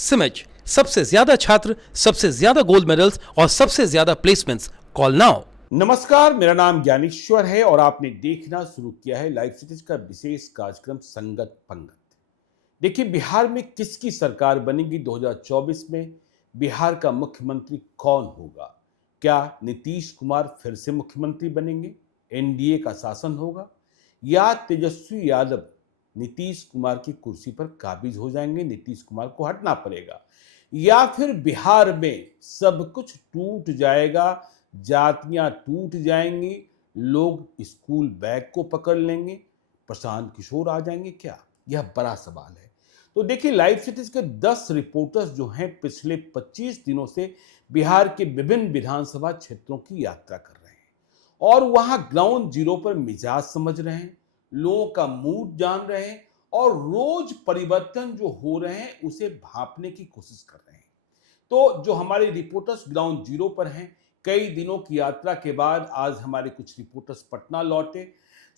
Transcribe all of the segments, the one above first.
सिमेज, सबसे ज्यादा छात्र, सबसे ज्यादा गोल्ड मेडल्स और सबसे ज्यादा प्लेसमेंट्स। Call now. नमस्कार, मेरा नाम ज्ञानेश्वर है और आपने देखना शुरू किया है लाइव सिटीज का विशेष कार्यक्रम संगत पंगत। देखिए, बिहार में किसकी सरकार बनेगी 2024 में? बिहार का मुख्यमंत्री कौन होगा? क्या नीतीश कुमार फिर से मुख्यमंत्री बनेंगे? एनडीए का शासन होगा या तेजस्वी यादव नीतीश कुमार की कुर्सी पर काबिज हो जाएंगे, नीतीश कुमार को हटना पड़ेगा? या फिर बिहार में सब कुछ टूट जाएगा, जातियां टूट जाएंगी, लोग स्कूल बैग को पकड़ लेंगे, प्रशांत किशोर आ जाएंगे क्या? यह बड़ा सवाल है। तो देखिए, लाइव सिटीज के 10 रिपोर्टर्स जो हैं पिछले 25 दिनों से बिहार के विभिन्न विधानसभा क्षेत्रों की यात्रा कर रहे हैं और वहां ग्राउंड जीरो पर मिजाज समझ रहे हैं, लोगों का मूड जान रहे हैं और रोज परिवर्तन जो हो रहे हैं उसे भांपने की कोशिश कर रहे हैं। तो जो हमारे रिपोर्टर्स ग्राउंड जीरो पर हैं, कई दिनों की यात्रा के बाद आज हमारे कुछ रिपोर्टर्स पटना लौटे,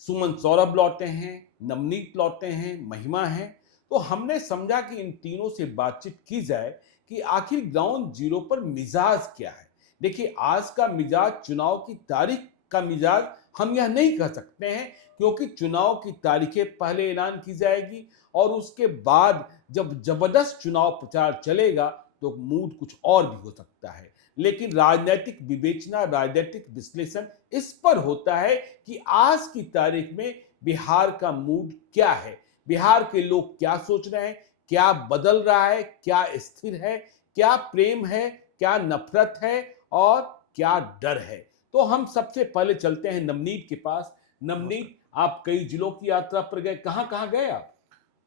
सुमन सौरभ लौटे हैं, नवनीत लौटे हैं, महिमा हैं। तो हमने समझा कि इन तीनों से बातचीत की जाए कि आखिर ग्राउंड जीरो पर मिजाज क्या है। देखिए, आज का मिजाज चुनाव की तारीख का मिजाज हम यह नहीं कह सकते हैं, क्योंकि चुनाव की तारीखें पहले ऐलान की जाएगी और उसके बाद जब जबरदस्त चुनाव प्रचार चलेगा तो मूड कुछ और भी हो सकता है। लेकिन राजनीतिक विवेचना, राजनीतिक विश्लेषण इस पर होता है कि आज की तारीख में बिहार का मूड क्या है, बिहार के लोग क्या सोच रहे हैं, क्या बदल रहा है, क्या स्थिर है, क्या प्रेम है, क्या नफरत है और क्या डर है। तो हम सबसे पहले चलते हैं नवनीत के पास। नवनीत, आप कई जिलों की यात्रा पर गए, कहां कहां गए आप?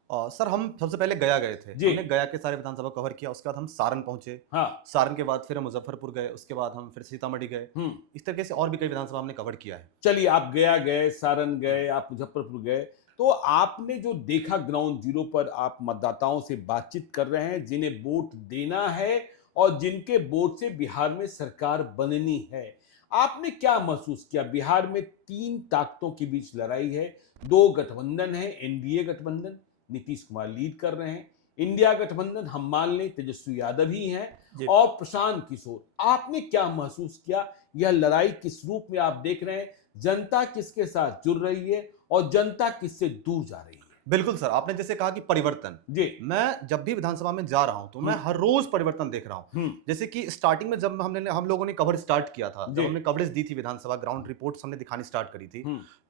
सर, हम सबसे पहले गया गए थे। जी। हमने गया के सारे विधानसभा कवर किया। उसके बाद हम सारण पहुंचे। हाँ। सारण के बाद फिर हम मुजफ्फरपुर गए। उसके बाद हम फिर सीतामढ़ी गए। इस तरीके से और भी कई विधानसभा हमने कवर किया है। चलिए, आप गया गए, सारण गए, आप मुजफ्फरपुर गए, तो आपने जो देखा ग्राउंड जीरो पर, आप मतदाताओं से बातचीत कर रहे हैं जिन्हें वोट देना है और जिनके वोट से बिहार में सरकार बननी है। आपने क्या महसूस किया? बिहार में 3 ताकतों के बीच लड़ाई है, 2 गठबंधन है, एनडीए गठबंधन, नीतीश कुमार लीड कर रहे हैं, इंडिया गठबंधन हम मान लें तेजस्वी यादव ही हैं और प्रशांत किशोर। आपने क्या महसूस किया? यह लड़ाई किस रूप में आप देख रहे हैं? जनता किसके साथ जुड़ रही है और जनता किससे दूर जा रही है? बिल्कुल सर, आपने जैसे कहा कि परिवर्तन, जी। मैं जब भी विधानसभा में जा रहा हूं तो मैं हर रोज परिवर्तन देख रहा हूं। जैसे कि स्टार्टिंग में जब हम लोगों ने कवर स्टार्ट किया था, जब हमने कवरेज दी थी विधानसभा, ग्राउंड रिपोर्ट्स हमने दिखानी स्टार्ट करी थी,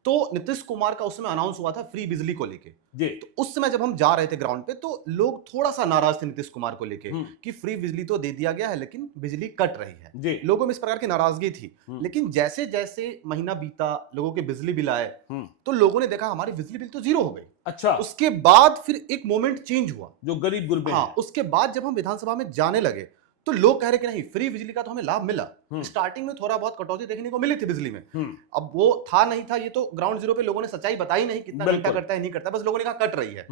तो नीतीश कुमार का उस समय अनाउंस हुआ था फ्री बिजली को लेके। जी। तो उस समय जब हम जा रहे थे ग्राउंड पे तो लोग थोड़ा सा नाराज थे नीतीश कुमार को लेके कि फ्री बिजली तो दे दिया गया है लेकिन बिजली कट रही है। जी। लोगों में इस प्रकार की नाराजगी थी। लेकिन जैसे जैसे महीना बीता, लोगों के बिजली बिल आए, तो लोगों ने देखा हमारी बिजली बिल तो जीरो हो गई। अच्छा। उसके बाद फिर एक मोमेंट चेंज हुआ, जो गरीब गुरबे हाँ, हैं। उसके बाद जब हम विधानसभा में जाने लगे तो लोग कह रहे कि नहीं, फ्री बिजली का तो हमें लाभ मिला। स्टार्टिंग में थोड़ा बहुत कटौती देखने को मिली थी बिजली में। अब वो था नहीं था, ये तो ग्राउंड जीरो पे लोगों ने सच्चाई बताई नहीं, कितना घंटा करता है नहीं करता, बस लोगों ने कहा कट रही है।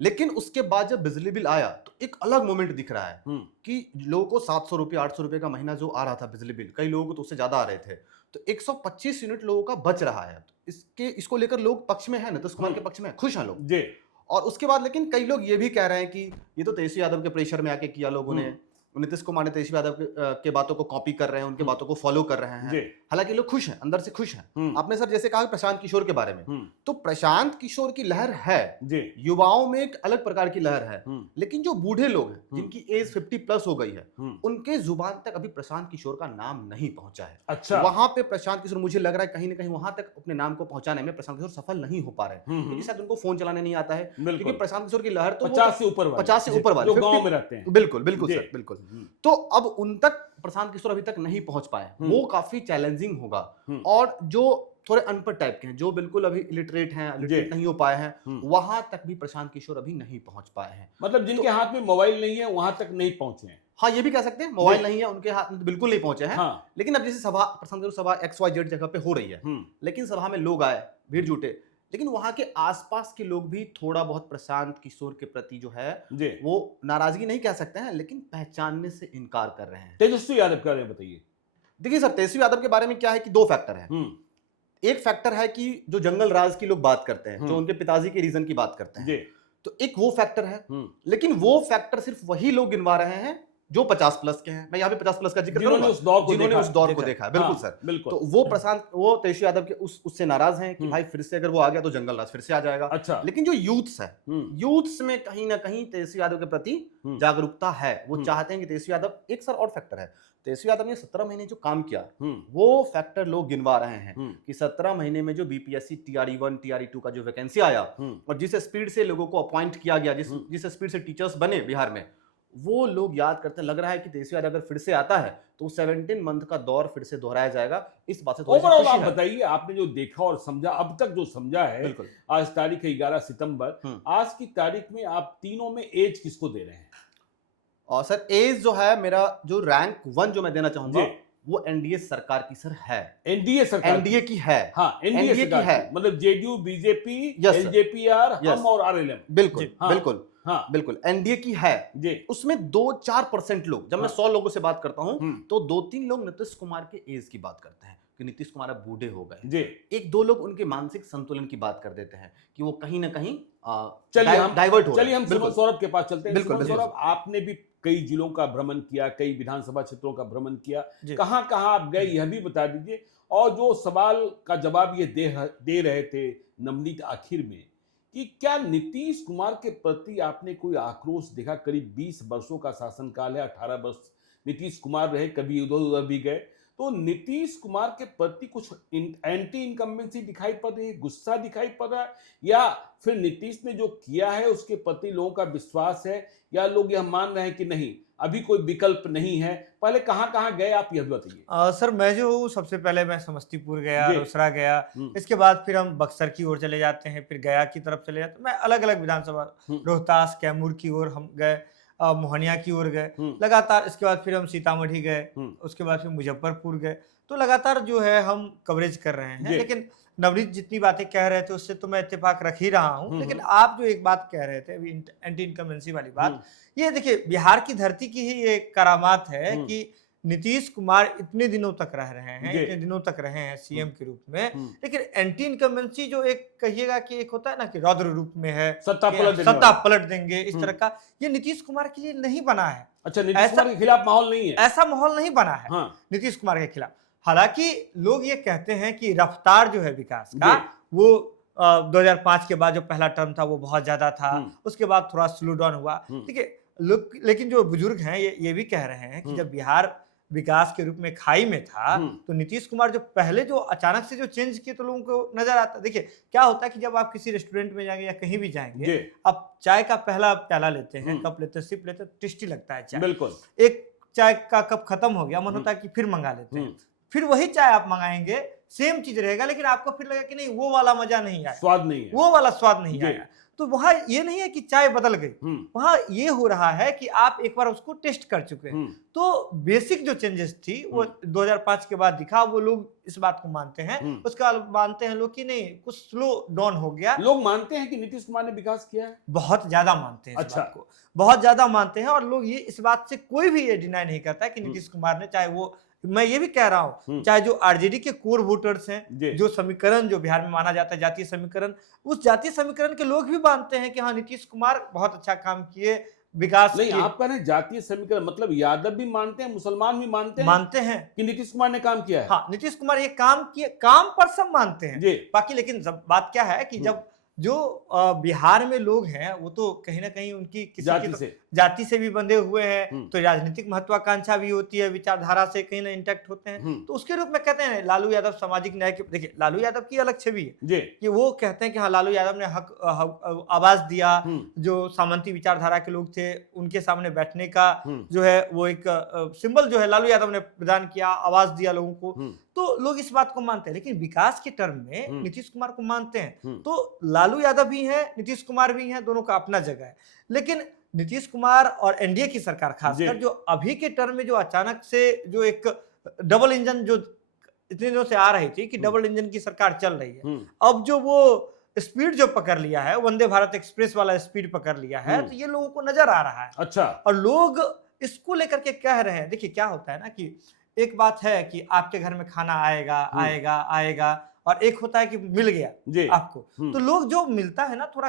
लेकिन उसके बाद जब बिजली बिल आया तो एक अलग मोमेंट दिख रहा है कि लोगों को 700 रुपए 800 रुपए का महीना जो आ रहा था बिजली बिल, कई लोगों को तो उससे ज्यादा आ रहे थे, तो 125 यूनिट लोगों का बच रहा है। तो इसको लेकर लोग पक्ष में है, नीतीश कुमार के पक्ष में खुश हैं लोग जी। और उसके बाद लेकिन कई लोग ये भी कह रहे हैं कि ये तो तेजस्वी यादव के प्रेशर में आके किया लोगों ने, नीतीश कुमार ने तेजस्वी यादव के बातों को कॉपी कर रहे हैं, उनके बातों को फॉलो कर रहे हैं। हालांकि लोग खुश हैं, अंदर से खुश हैं। आपने सर जैसे कहा प्रशांत किशोर के बारे में, तो प्रशांत किशोर की लहर है जी। युवाओं में एक अलग प्रकार की लहर है, लेकिन जो बूढ़े लोग हैं जिनकी एज 50 प्लस हो गई है, उनके जुबान तक अभी प्रशांत किशोर का नाम नहीं पहुंचा है। अच्छा। वहां पे प्रशांत किशोर, मुझे लग रहा है कहीं ना कहीं वहां तक अपने नाम को पहुंचाने में प्रशांत किशोर सफल नहीं हो पा रहे, क्योंकि शायद उनको फोन चलाने नहीं आता है, क्योंकि प्रशांत किशोर की लहर तो 50 से ऊपर वाले जो गांव में रहते हैं। बिल्कुल बिल्कुल सर, बिल्कुल। तो अब उन तक प्रशांत किशोर अभी तक नहीं पहुंच पाए, वो काफी चैलेंजिंग होगा। और जो थोड़े अनपढ़ टाइप के हैं, जो बिल्कुल अभी इलिटरेट हैं, इलिटरेट नहीं हो पाए हैं, वहां तक भी प्रशांत किशोर अभी नहीं पहुंच पाए हैं। मतलब जिनके हाथ में मोबाइल नहीं है वहां तक नहीं पहुंचे हैं। हाँ, ये भी कह सकते हैं, मोबाइल नहीं है उनके हाथ में, तो बिल्कुल नहीं पहुंचे हैं। हाँ। लेकिन अब जैसे सभा, प्रशांत किशोर सभा XYZ जगह पे हो रही है, लेकिन सभा में लोग आए, भीड़ जुटे, लेकिन वहां के आसपास के लोग भी थोड़ा बहुत प्रशांत किशोर के प्रति जो है वो नाराजगी नहीं कह सकते हैं, लेकिन पहचानने से इनकार कर रहे हैं। तेजस्वी यादव के बारे में बताइए। देखिए सर, तेजस्वी यादव के बारे में क्या है कि 2 फैक्टर है। एक फैक्टर है कि जो जंगल राज की लोग बात करते हैं, जो उनके पिताजी के रीजन की बात करते हैं, तो एक वो फैक्टर है, लेकिन वो फैक्टर सिर्फ वही लोग गिनवा रहे हैं जो 50 प्लस के हैं। मैं यहाँ पे 50 प्लस का जिक्र जिन्होंने करूंगा, उस दौर को जिन्होंने देखा, उस दौर को देखा है। बिल्कुल हाँ, सर, बिल्कुल। तो वो तेजस्वी यादव के उससे नाराज हैं कि भाई फिर से अगर वो आ गया तो जंगल राज फिर से आ जाएगा। अच्छा। लेकिन जो यूथ्स है, यूथ्स में कहीं ना कहीं तेजस्वी यादव के प्रति जागरूकता है। वो चाहते हैं कि तेजस्वी यादव, एक सर और फैक्टर है, तेजस्वी यादव ने 17 महीने जो काम किया वो फैक्टर लोग गिनवा रहे हैं कि 17 महीने में जो बीपीएससी TRE1 TRE2 का जो वैकेंसी आया और जिस स्पीड से लोगों को अपॉइंट किया गया, जिस स्पीड से टीचर्स बने बिहार में, वो लोग याद करते, लग रहा है कि तेजस्वी यादव अगर फिर से आता है तो 17 मंथ का दौर फिर से दोहराया जाएगा। इस बात से थोड़ी सी ओवरऑल खुशी आप है। बताइए, आपने जो देखा और समझा, अब तक जो समझा है, बिल्कुल। आज तारीख है 11 सितंबर, आज की तारीख में आप तीनों में एज किसको दे रहे हैं? और सर एज जो है मेरा, जो रैंक 1 जो मैं देना चाहूंगा जी। वो एनडीए सरकार की सर है। एनडीए सरकार एनडीए की है। हाँ, एनडीए की सरकार है, मतलब JDU, BJP, Yes, sir. LJPR, Yes. हम और आरएलएम। बिल्कुल हाँ, बिल्कुल हाँ, बिल्कुल एनडीए की है। जी। उसमें 2-4% लोग, जब मैं हाँ। 100 लोगों से बात करता हूं हम्म। तो 2-3 लोग नीतीश कुमार के एज की बात करते हैं कि नीतीश कुमार अब बूढ़े हो गए। जी। 1-2 लोग उनके मानसिक संतुलन की बात कर देते हैं कि वो कहीं ना कहीं चलिए हम डाइवर्ट हो रहे चलिए हैं। हम बिल्कुल। सौरभ के पास चलते हैं। बिल्कुल, सुमन, बिल्कुल। सौरभ, आपने भी कई जिलों का भ्रमण किया, कई विधानसभा क्षेत्रों का भ्रमण किया, जी। कहां कहां आप गए यह भी बता दीजिए। और जो सवाल का जवाब ये दे रहे थे नवनीत आखिर में, कि क्या नीतीश कुमार के प्रति आपने कोई आक्रोश देखा? करीब 20 वर्षों का शासनकाल है, 18 वर्ष नीतीश कुमार रहे, कभी उधर उधर भी गए, तो नीतीश कुमार के प्रति कुछ एंटी इनकम्बेंसी दिखाई पड़ रही है, गुस्सा दिखाई पड़ रहा है, या फिर नीतीश ने जो किया है उसके प्रति लोगों का विश्वास है, या लोग यह मान रहे हैं कि नहीं अभी कोई विकल्प नहीं है? पहले कहाँ कहाँ गए आप यह भी बताइए। सर मैं जो हूँ, सबसे पहले मैं समस्तीपुर गया, जी। रोसड़ा गया, इसके बाद फिर हम बक्सर की ओर चले जाते हैं, फिर गया की तरफ चले जाते हैं। मैं अलग अलग विधानसभा, रोहतास, कैमूर की ओर हम गए, मोहनिया की ओर गए लगातार। इसके बाद फिर हम सीतामढ़ी गए, उसके बाद फिर मुजफ्फरपुर गए। तो लगातार जो है हम कवरेज कर रहे हैं। लेकिन नवनीत जितनी बातें कह रहे थे उससे तो मैं इत्तेफाक रख ही रहा हूं। लेकिन आप जो एक बात कह रहे थे अभी, एंटी इनकम्बेंसी वाली बात, ये देखिए बिहार की धरती की ही एक करामात है कि नीतीश कुमार इतने दिनों तक रह रहे हैं, इतने दिनों तक रहे हैं सीएम के रूप में, लेकिन एंटी इनकम्बेंसी जो एक कहिएगा कि एक होता है ना कि रौद्र रूप में है, सत्ता पलट देंगे, इस तरह का, ये नीतीश कुमार के लिए नहीं बना है। अच्छा, नीतीश कुमार के खिलाफ माहौल नहीं है, ऐसा माहौल नहीं बना है नीतीश कुमार के खिलाफ। हालांकि लोग ये कहते हैं कि रफ्तार जो है विकास का, वो 2005 के बाद जो पहला टर्म था वो बहुत ज्यादा था, उसके बाद थोड़ा स्लो डाउन हुआ। ठीक है, लोग, लेकिन जो बुजुर्ग हैं ये भी कह रहे हैं कि जब बिहार विकास के रूप में खाई में था तो नीतीश कुमार जो पहले जो अचानक से जो चेंज किए तो लोगों को नजर आता। देखिए क्या होता है कि जब आप किसी रेस्टोरेंट में जाएंगे या कहीं भी जाएंगे, आप चाय का पहला प्याला लेते हैं, कप लेते हैं, सिप लेते हैं, टेस्टी लगता है चाय। बिल्कुल। एक चाय का कप खत्म हो गया, मन होता है कि फिर मंगा लेते हैं, फिर वही चाय आप मंगाएंगे, सेम चीज रहेगा, लेकिन आपको फिर लगा कि नहीं वो वाला मजा नहीं आया, स्वाद नहीं है, वो वाला स्वाद नहीं आया। तो वहां ये नहीं है कि चाय बदल गई, वहां ये हो रहा है कि आप एक बार उसको टेस्ट कर चुके हैं। तो बेसिक जो चेंजेस थी वो 2005 के बाद दिखा, वो लोग इस बात को मानते हैं। उसके बाद मानते हैं लोग कि नहीं कुछ स्लो डाउन हो गया। लोग मानते हैं कि नीतीश कुमार ने विकास किया है, बहुत ज्यादा मानते हैं इस अच्छा। बात को, बहुत ज्यादा मानते हैं। और लोग ये इस बात से कोई भी ये डिनाई नहीं करता है कि नीतीश कुमार ने, चाहे वो, मैं ये भी कह रहा हूं, चाहे जो आरजेडी के कोर वोटर्स हैं, जो समीकरण जो बिहार में माना जाता है जातीय समीकरण, उस जातीय समीकरण के लोग भी मानते हैं कि हाँ नीतीश कुमार बहुत अच्छा काम किए, विकास नहीं, आप कह रहे हैं जातीय समीकरण, मतलब यादव भी मानते हैं, मुसलमान भी मानते हैं कि नीतीश कुमार ने काम किया है। हाँ, नीतीश कुमार ये काम किए, काम पर सब मानते हैं बाकी। लेकिन बात क्या है कि जब जो बिहार में लोग हैं वो तो कहीं ना कहीं उनकी किसी जाति से भी बंधे हुए हैं, तो राजनीतिक महत्वाकांक्षा भी होती है, विचारधारा से कहीं ना इंटैक्ट होते हैं। तो उसके रूप में कहते हैं लालू यादव सामाजिक न्याय के, देखिए लालू यादव की अलग छवि है कि वो कहते हैं कि हाँ लालू यादव ने हक आवाज दिया, जो सामंती विचारधारा के लोग थे उनके सामने बैठने का जो है वो एक सिंबल जो है लालू यादव ने प्रदान किया, आवाज दिया लोगों को। तो लोग इस बात को मानते हैं, लेकिन विकास के टर्म में नीतीश कुमार को मानते हैं। तो लालू यादव भी हैं, नीतीश कुमार भी हैं, दोनों का अपना जगह है। लेकिन नीतीश कुमार और एनडीए की सरकार खासकर जो अभी के टर्म में जो अचानक से जो एक डबल इंजन जो इतने दिनों से आ रही थी कि डबल इंजन की सरकार चल रही है, अब जो वो स्पीड जो पकड़ लिया है, वंदे भारत एक्सप्रेस वाला स्पीड पकड़ लिया है, तो ये लोगों को नजर आ रहा है। अच्छा। और लोग इसको लेकर के कह रहे हैं। देखिए क्या होता है ना कि एक बात है कि आपके घर में खाना आएगा आएगा आएगा, और एक होता है कि मिल गया आपको। तो लोग जो मिलता है ना थोड़ा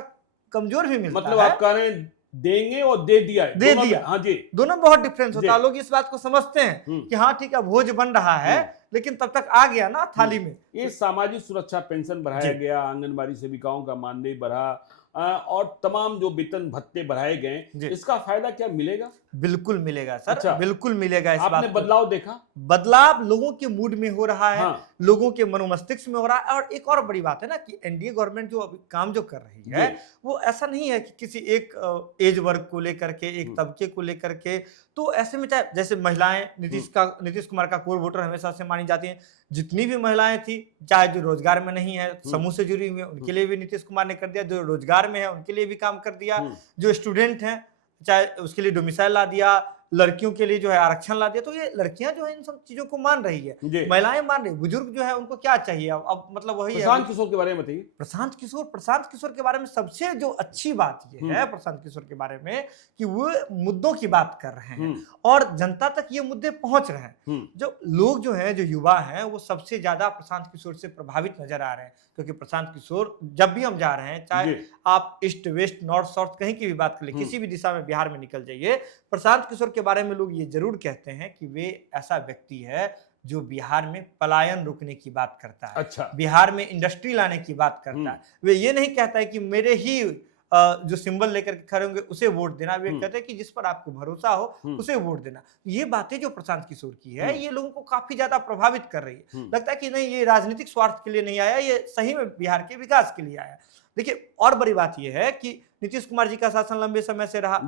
कमजोर भी मिलता मतलब है। आप कह रहे हैं देंगे और दे दिया है, दे दोनों दिया। में, हाँ जी, दोनों में बहुत डिफरेंस होता है। लोग इस बात को समझते हैं हम्म। कि हाँ ठीक है भोज बन रहा है, लेकिन तब तक आ गया ना थाली में। ये सामाजिक सुरक्षा पेंशन बढ़ाया जी। गया, आंगनबाड़ी सेविकाओं का मानदेय बढ़ा, और तमाम जो वेतन भत्ते बढ़ाए गए, जी। इसका फायदा क्या मिलेगा? बिल्कुल मिलेगा सर, अच्छा। बिल्कुल मिलेगा। इस आपने बात को बदलाव देखा? बदलाव लोगों के मूड में हो रहा है, हाँ। लोगों के मनोमस्तिष्क में हो रहा है। और एक और बड़ी बात है ना कि एनडीए गवर्नमेंट जो अभी काम जो कर रही है, वो ऐसा नहीं है कि किसी एक एज वर्ग को लेकर के, एक तबके को लेकर के। तो ऐसे में चाहे जैसे महिलाएं, नीतीश कुमार का कोर वोटर हमेशा से मानी जाती हैं। जितनी भी महिलाएं थी, चाहे जो रोजगार में नहीं है, समूह से जुड़ी हुई है, उनके लिए भी नीतीश कुमार ने कर दिया। जो रोजगार में है उनके लिए भी काम कर दिया। जो स्टूडेंट हैं, चाहे उसके लिए डोमिसाइल ला दिया, लड़कियों के लिए जो है आरक्षण ला दिया। तो ये लड़कियां जो है इन सब चीजों को मान रही है, महिलाएं मान रही है। बुजुर्ग जो है उनको क्या चाहिए अब मतलब वही है। प्रशांत किशोर के बारे में बताइए। प्रशांत किशोर के बारे में सबसे जो अच्छी बात ये है प्रशांत किशोर के बारे में कि वो मुद्दों की बात कर रहे हैं और जनता तक ये मुद्दे पहुंच रहे हैं। जो लोग जो हैं, जो युवा हैं, वो सबसे ज्यादा प्रशांत किशोर से प्रभावित नजर आ रहे हैं। क्योंकि प्रशांत किशोर, जब भी हम जा रहे हैं, चाहे आप ईस्ट वेस्ट नॉर्थ साउथ कहीं की भी बात कर ले, किसी भी दिशा में बिहार में निकल जाइए, प्रशांत किशोर के बारे में लोग ये जरूर कहते हैं कि वे ऐसा व्यक्ति है जो बिहार में पलायन रोकने की बात करता है। अच्छा। बिहार में इंडस्ट्री लाने की बात करता है। वे ये नहीं कहता है कि मेरे ही जो सिंबल लेकर के खड़े होंगे उसे वोट देना। वे कहते हैं कि जिस पर आपको भरोसा हो उसे वोट देना। ये बातें जो प्रशांत किशोर की है, ये लोगों को काफी ज्यादा प्रभावित कर रही है। लगता है कि नहीं, ये राजनीतिक स्वार्थ के लिए नहीं आया, ये सही में बिहार के विकास के लिए आया। देखिए, और बड़ी बात यह है कि नीतीश कुमार जी का शासन लंबे समय से रहा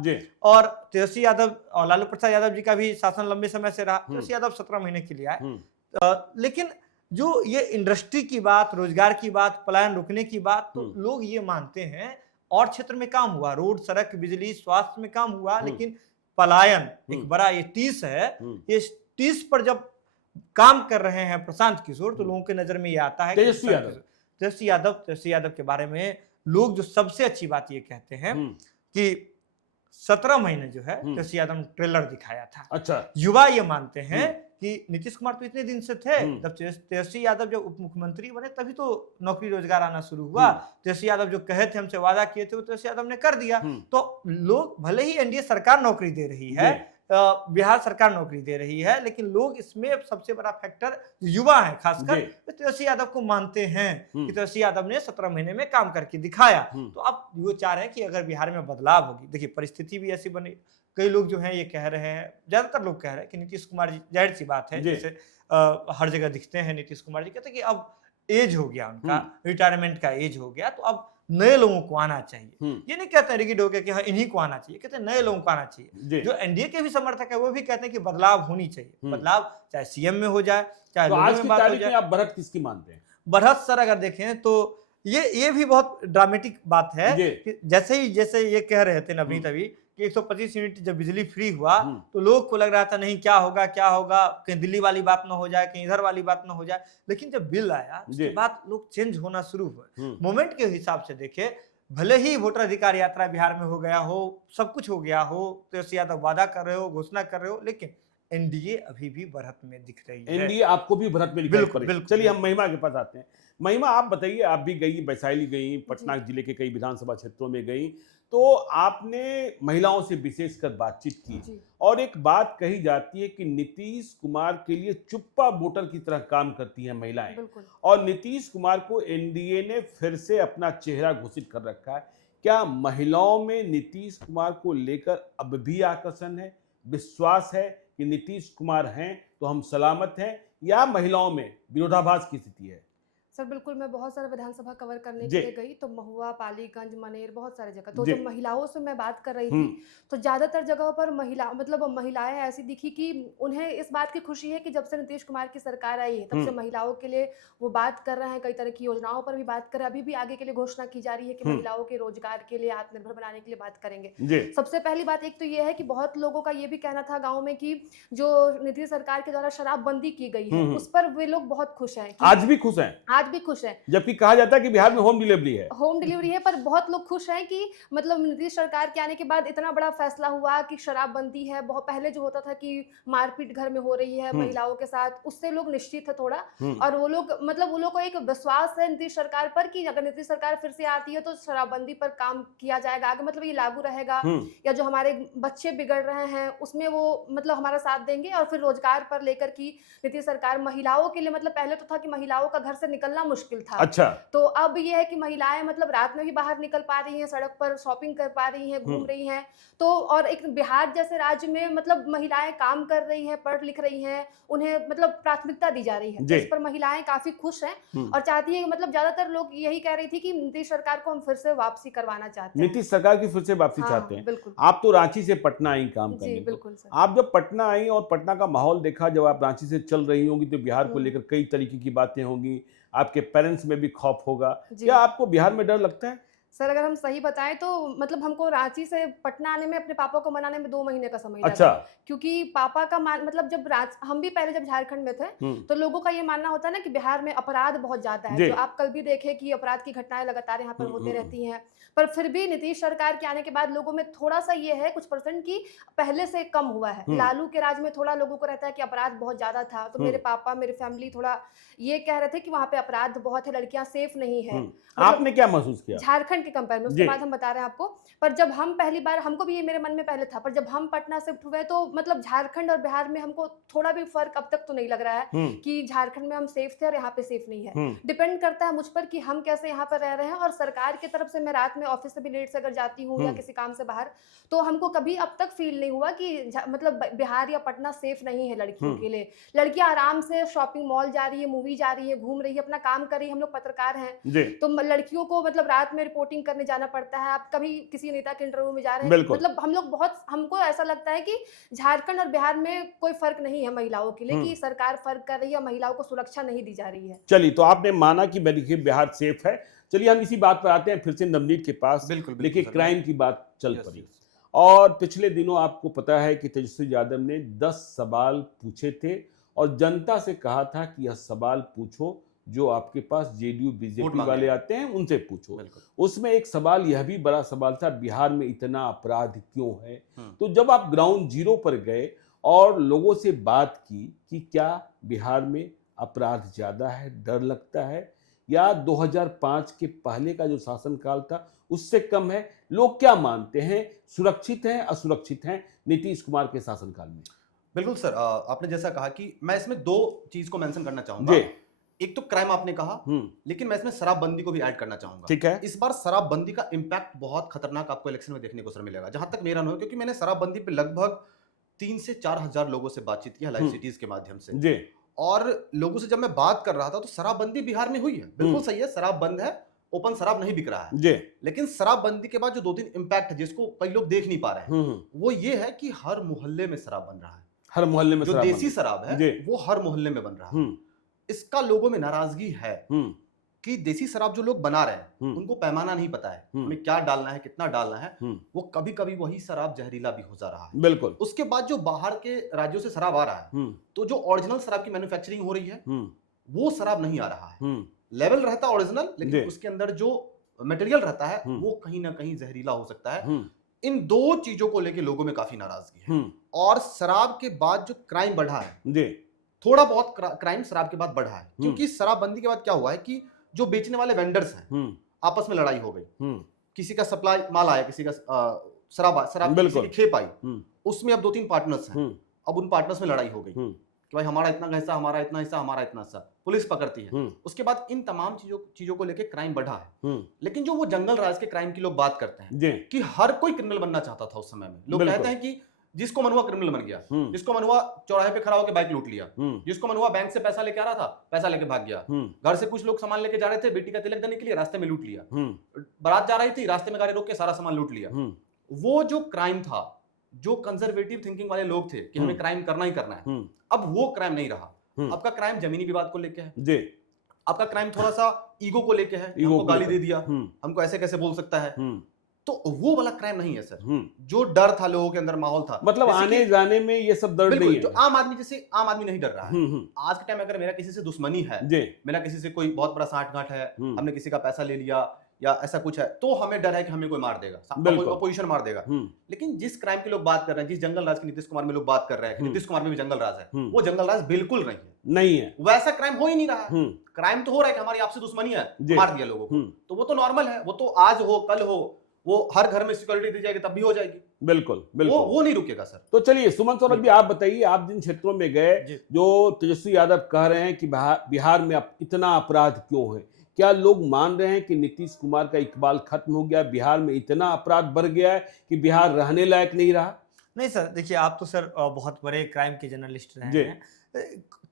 और तेजस्वी यादव और लालू प्रसाद यादव जी का भी शासन लंबे समय से रहा। तेजस्वी यादव 17 महीने के लिए आए। लेकिन जो ये इंडस्ट्री की बात, रोजगार की बात, पलायन रोकने की बात, तो लोग ये मानते हैं और क्षेत्र में काम हुआ, रोड, सड़क, बिजली, स्वास्थ्य में काम हुआ, लेकिन पलायन एक बड़ा ये टीस है। ये टीस पर जब काम कर रहे हैं प्रशांत किशोर, तो लोगों के नजर में ये आता है तेजस्वी यादव के बारे में लोग जो सबसे अच्छी बात ये कहते हैं कि 17 महीने जो है तेजस्वी यादव ने ट्रेलर दिखाया था। अच्छा। युवा ये मानते हैं कि नीतीश कुमार तो इतने दिन से थे, जब तेजस्वी यादव जब उप मुख्यमंत्री बने तभी तो नौकरी रोजगार आना शुरू हुआ। तेजस्वी यादव जो कहे थे, हमसे वादा किए थे, वो तेजस्वी यादव ने कर दिया। तो लोग, भले ही एनडीए सरकार नौकरी दे रही है, बिहार सरकार नौकरी दे रही है, लेकिन लोग इसमें सबसे बड़ा फैक्टर युवा है, खासकर तेजस्वी यादव को मानते हैं कि तेजस्वी यादव ने 17 महीने में काम करके दिखाया। तो अब वो चाह रहे हैं कि अगर बिहार में बदलाव होगी, देखिए परिस्थिति भी ऐसी बनी। कई लोग जो हैं ये कह रहे हैं, ज्यादातर लोग कह रहे हैं कि नीतीश कुमार जी, जाहिर सी बात है, जैसे हर जगह दिखते हैं नीतीश कुमार जी, कहते हैं कि अब एज हो गया उनका, रिटायरमेंट का एज हो गया, तो अब नए लोगों को आना चाहिए। ये नहीं कहते रिगिड हो गया कि हाँ इन्हीं को आना चाहिए, कहते हैं नए लोगों को आना चाहिए। जो एनडीए के भी समर्थक है वो भी कहते हैं कि बदलाव होनी चाहिए। बदलाव चाहे सीएम में हो जाए, चाहे तो आज की तारीख में आप बढ़त किसकी मानते हैं? बढ़त सर अगर देखें तो ये भी बहुत ड्रामेटिक बात है कि जैसे ये कह रहे थे अभी तभी कि 125 यूनिट जब बिजली फ्री हुआ तो लोग को लग रहा था नहीं क्या होगा, कहीं दिल्ली वाली बात ना हो जाए, कहीं इधर वाली बात ना हो जाए। लेकिन जब बिल आया उसके बाद लोग चेंज होना शुरू हुए। मोमेंट के हिसाब से देखे, भले ही वोटर अधिकार यात्रा बिहार में हो गया हो, सब कुछ हो गया हो, तेजस्वी यादव वादा कर रहे हो, घोषणा कर रहे हो, लेकिन एनडीए अभी भी बढ़त में दिख रही है। एनडीए आपको भी बढ़त में दिखाई पड़ रही है। चलिए हम महिमा के पास आते हैं। महिमा, आप बताइए, आप भी गई, वैशाली गई, पटना जिले के कई विधानसभा क्षेत्रों में गई, तो आपने महिलाओं से विशेषकर बातचीत की और एक बात कही जाती है कि नीतीश कुमार के लिए चुप्पा वोटर की तरह काम करती हैं महिलाएं, और नीतीश कुमार को एनडीए ने फिर से अपना चेहरा घोषित कर रखा है। क्या महिलाओं में नीतीश कुमार को लेकर अब भी आकर्षण है, विश्वास है कि नीतीश कुमार हैं तो हम सलामत हैं, या महिलाओं में विरोधाभास की स्थिति है? सर बिल्कुल, मैं बहुत सारा विधानसभा कवर करने के लिए गई, तो महुआ, पालीगंज, मनेर, बहुत सारे जगह, तो जब महिलाओं से मैं बात कर रही थी तो ज्यादातर जगहों पर महिलाएं ऐसी दिखी कि उन्हें इस बात की खुशी है कि जब से नीतीश कुमार की सरकार आई है तब से महिलाओं के लिए वो बात कर रहे हैं, कई तरह की योजनाओं पर भी बात कर रहे हैं। अभी भी आगे के लिए घोषणा की जा रही है कि महिलाओं के रोजगार के लिए, आत्मनिर्भर बनाने के लिए बात करेंगे। सबसे पहली बात एक तो ये है कि बहुत लोगों का ये भी कहना था गाँव में कि जो नीतीश सरकार के द्वारा शराबबंदी की गई है उस पर वे लोग बहुत खुश हैं। आज भी खुश हैं? आज भी खुश हैं। जबकि कहा जाता है कि बिहार में होम डिलीवरी है। होम डिलीवरी है, पर बहुत लोग खुश हैं कि मतलब नीतीश सरकार के आने के बाद इतना बड़ा फैसला हुआ कि शराबबंदी है। बहुत पहले जो होता था कि मारपीट घर में हो रही है महिलाओं के साथ, उससे लोग निश्चित है थोड़ा। और वो लोग मतलब वो लोग को एक विश्वास है नीतीश सरकार पर कि अगर नीतीश सरकार फिर से आती है तो शराबबंदी पर काम किया जाएगा आगे, मतलब ये लागू रहेगा। या जो हमारे बच्चे बिगड़ रहे हैं उसमें वो मतलब हमारा साथ देंगे। और फिर रोजगार पर लेकर की नीतीश सरकार महिलाओं के लिए, मतलब पहले तो था कि महिलाओं का घर से निकलना मुश्किल था। अच्छा। तो अब ये है कि महिलाएं मतलब रात में भी बाहर निकल पा रही हैं, सड़क पर शॉपिंग कर पा रही हैं, घूम रही हैं। तो और एक बिहार जैसे राज्य में मतलब महिलाएं काम कर रही हैं, पढ़ लिख रही हैं, उन्हें मतलब प्राथमिकता दी जा रही है। तो इस पर महिलाएं काफी खुश हैं और चाहती है, मतलब ज्यादातर लोग यही कह रही थी कि नीतीश सरकार को हम फिर से वापसी करवाना चाहते हैं। नीतीश सरकार की फिर से वापसी चाहते हैं। बिल्कुल। आप तो रांची से पटना आई काम करने को। बिल्कुल सर। आप जब पटना आई और पटना का माहौल देखा, जब आप रांची से चल रही होंगी तो बिहार को लेकर कई तरीके की बातें होंगी, आपके पेरेंट्स में भी खौफ होगा। क्या आपको बिहार में डर लगता है? सर अगर हम सही बताएं तो मतलब हमको रांची से पटना आने में अपने पापा को मनाने में 2 महीने का समय लगा। अच्छा। क्योंकि पापा का मतलब जब हम भी पहले जब झारखंड में थे तो लोगों का ये मानना होता है ना कि बिहार में अपराध बहुत ज्यादा है। जो आप कल भी देखे कि अपराध की घटनाएं लगातार यहाँ पर होते रहती हैं। पर फिर भी नीतीश सरकार के आने के बाद लोगों में थोड़ा सा ये है कुछ % की पहले से कम हुआ है। लालू के राज में थोड़ा लोगों को रहता है कि अपराध बहुत ज्यादा था। तो मेरे पापा मेरी फैमिली थोड़ा ये कह रहे थे कि वहाँ पे अपराध बहुत है, लड़कियां सेफ नहीं है। आपने क्या महसूस किया झारखंड के कंपेयर में? उसके बाद हम बता रहे हैं आपको। पर जब हम पहली बार, हमको भी ये मेरे मन में पहले था, पर जब हम पटना शिफ्ट हुए तो मतलब झारखंड और बिहार में हमको थोड़ा भी फर्क अब तक तो नहीं लग रहा है कि झारखंड में हम सेफ थे और यहाँ पे सेफ नहीं है। डिपेंड करता है मुझ पर कि हम कैसे यहाँ पर रह रहे हैं। और सरकार की तरफ से मैं रात में ऑफिस से भी लेट से अगर जाती हूँ या किसी काम से बाहर, तो हमको कभी अब तक फील नहीं हुआ कि मतलब बिहार या पटना सेफ नहीं है लड़कियों के लिए। लड़कियां आराम से शॉपिंग मॉल जा रही है, मूवी जा रही है, घूम रही है, अपना काम कर रही है। हम लोग पत्रकार हैं तो लड़कियों को मतलब रात में रिपोर्टिंग करने जाना पड़ता है। आप कभी किसी नेता के इंटरव्यू में जा रहे हैं, मतलब हम लोग बहुत, हमको ऐसा लगता है कि झारखंड और बिहार में कोई फर्क नहीं है महिलाओं के लिए, कि सरकार फर्क कर रही है, महिलाओं को सुरक्षा नहीं दी जा रही है। चलिए, तो आपने माना कि बिहार सेफ है। चलिए हम इसी बात पर आते हैं फिर से नवनीत के पास। बिल्कुल, देखिए क्राइम की बात चल पड़ी और पिछले दिनों आपको पता है कि तेजस्वी यादव ने 10 सवाल पूछे थे और जनता से कहा था कि यह सवाल पूछो जो आपके पास जेडीयू बीजेपी वाले आते हैं उनसे पूछो। उसमें एक सवाल यह भी बड़ा सवाल था, बिहार में इतना अपराध क्यों है। तो जब आप ग्राउंड जीरो पर गए और लोगों से बात की कि क्या बिहार में अपराध ज्यादा है, डर लगता है, या 2005 के पहले का जो शासनकाल था उससे कम है, लोग क्या मानते हैं, सुरक्षित हैं असुरक्षित हैं नीतीश कुमार के शासनकाल में? बिल्कुल सर, आपने जैसा कहा कि मैं इसमें 2 चीज को मेंशन करना चाहूंगा। एक तो क्राइम आपने कहा, लेकिन मैं इसमें शराबबंदी को भी ऐड करना चाहूंगा। ठीक है। इस बार शराबबंदी का इंपैक्ट बहुत खतरनाक आपको इलेक्शन में देखने को सर मिलेगा, जहां तक मेरा अनुभव, क्योंकि मैंने शराबबंदी पे लगभग 3 से 4 हजार लोगों से बातचीत की लाइव सिटीज के माध्यम से जी। और लोगों से जब मैं बात कर रहा था तो शराबबंदी बिहार में हुई है, बिल्कुल सही है, शराब बंद है, ओपन शराब नहीं बिक रहा है जी। लेकिन शराबबंदी के बाद जो 2-3 इंपैक्ट है जिसको कई लोग देख नहीं पा रहे हैं, वो ये है कि हर मोहल्ले में शराब बन रहा है। हर मोहल्ले में जो देसी शराब है वो हर मोहल्ले में बन रहा है। इसका लोगों में नाराजगी है कि देसी शराब जो लोग बना रहे हैं उनको पैमाना नहीं पता है, हमें क्या डालना है, कितना डालना है। वो कभी कभी वही शराब जहरीला भी हो जा रहा है। बिल्कुल। उसके बाद जो बाहर के राज्यों से शराब आ रहा है, तो जो ओरिजिनल शराब की मैन्युफैक्चरिंग हो रही है वो शराब नहीं आ रहा है। लेवल रहता है ओरिजिनल, लेकिन उसके अंदर जो मटेरियल रहता है वो कहीं ना कहीं जहरीला हो सकता है। इन 2 चीजों को लेकर लोगों में काफी नाराजगी है। और शराब के बाद जो क्राइम बढ़ा है, थोड़ा बहुत क्राइम शराब के बाद बढ़ा है, क्योंकि शराबबंदी के बाद क्या हुआ है कि जो बेचने वाले वेंडर्स हैं आपस में लड़ाई हो गई। किसी का सप्लाई माल आया, किसी का शराब किसी की खेप आई, उसमें अब 2-3 पार्टनर्स हैं। अब उन पार्टनर्स में लड़ाई हो गई कि भाई हमारा इतना हिस्सा, हमारा इतना हिस्सा, हमारा इतना हिस्सा, पुलिस पकड़ती है। उसके बाद इन तमाम चीजों को लेकर क्राइम बढ़ा है। लेकिन जो वो जंगल राज के क्राइम की लोग बात करते हैं कि हर कोई क्रिमिनल बनना चाहता था उस समय में। लोग कहते हैं कि जिसको मन हुआ क्रिमिनल बन गया, जिसको मन हुआ चौराहे पे खड़ा होकर बाइक लूट लिया, जिसको मन हुआ बैंक से पैसा लेके आ रहा था, पैसा लेके भाग गया, घर से कुछ लोग सामान लेके जा रहे थे बेटी का तिलक देने के लिए, रास्ते में लूट लिया, बारात जा रही थी, रास्ते में गाड़ी रोक के सारा सामान लूट लिया। वो जो क्राइम था, जो कंजर्वेटिव थिंकिंग वाले लोग थे कि हमें क्राइम करना ही करना है, अब वो क्राइम नहीं रहा। आपका क्राइम जमीनी विवाद को लेके है, आपका क्राइम थोड़ा सा ईगो को लेके है, हमको गाली दे दिया, हमको ऐसे कैसे बोल सकता है, तो वो वाला क्राइम नहीं है सर। जो डर था लोगों के अंदर, माहौल था, मतलब आने जाने में ये सब डर नहीं है। जो आम आदमी, जैसे आम आदमी नहीं डर रहा है आज के टाइम में। अगर मेरा किसी से दुश्मनी है, मेरा किसी से कोई बहुत बड़ा साठ गांठ है, हमने किसी का पैसा ले लिया या ऐसा कुछ है, तो हमें डर है कि हमें कोई मार देगा, कोई अपोजिशन मार देगा। लेकिन जिस क्राइम के लोग बात कर रहे हैं, जिस जंगल राज के नीतीश कुमार में लोग बात कर रहे हैं, नीतीश कुमार में भी जंगल राज है, वो जंगल राज बिल्कुल नहीं है। वैसा क्राइम हो ही नहीं रहा है। क्राइम तो हो रहा है कि हमारी आपसी दुश्मनी है, मार दिया लोगों को, तो वो तो नॉर्मल है। वो तो आज हो कल हो, वो हर घर में सिक्योरिटी दी जाएगी तब भी हो जाएगी। बिल्कुल वो नहीं रुकेगा सर। तो चलिए सुमन सौरभ जी, आप बताइए, आप जिन क्षेत्रों में गए, जो तेजस्वी यादव कह रहे हैं कि बिहार में अब इतना अपराध क्यों है, क्या लोग मान रहे हैं कि नीतीश कुमार का इकबाल खत्म हो गया, बिहार में इतना अपराध बढ़ गया है कि बिहार रहने लायक नहीं रहा? नहीं सर, देखिए आप तो सर बहुत बड़े क्राइम के जर्नलिस्ट रहे हैं।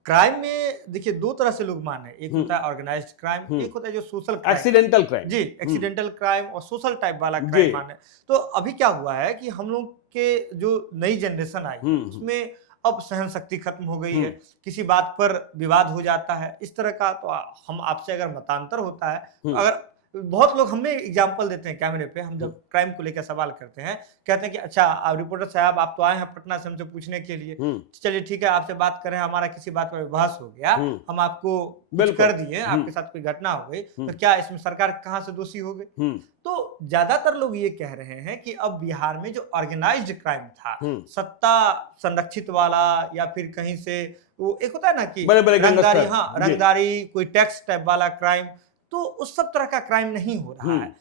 क्राइम में देखिए दो तरह से लोग मान रहे हैं, एक होता है ऑर्गेनाइज्ड क्राइम, एक होता है जो सोशल क्राइम, एक्सीडेंटल क्राइम। जी, एक्सीडेंटल क्राइम और सोशल टाइप वाला क्राइम मान रहे हैं। तो अभी क्या हुआ है कि हम लोग के जो नई जनरेशन आई उसमें अब सहन शक्ति खत्म हो गई है, किसी बात पर विवाद हो जाता है इस तरह का, तो हम आपसे अगर मतांतर होता है, अगर बहुत लोग हमें एग्जाम्पल देते हैं कैमरे पे, हम जब क्राइम को लेकर सवाल करते हैं, कहते हैं कि अच्छा आप रिपोर्टर साहब आप तो आए हैं पटना से हमसे पूछने के लिए, चलिए ठीक है आपसे बात करें, हमारा किसी बात पर बहस हो गया, हम आपको कुछ कर दिए, आपके साथ कोई घटना हो गई, तो क्या इसमें सरकार कहाँ से दोषी हो गई? तो ज्यादातर लोग ये कह रहे हैं कि अब बिहार में जो ऑर्गेनाइज्ड क्राइम था, सत्ता संरक्षित वाला या फिर कहीं से वो एक होता है ना कि रंगदारी, हाँ रंगदारी, कोई टैक्स टाइप वाला क्राइम, तो उस सब तरह का क्राइम नहीं हो रहा है।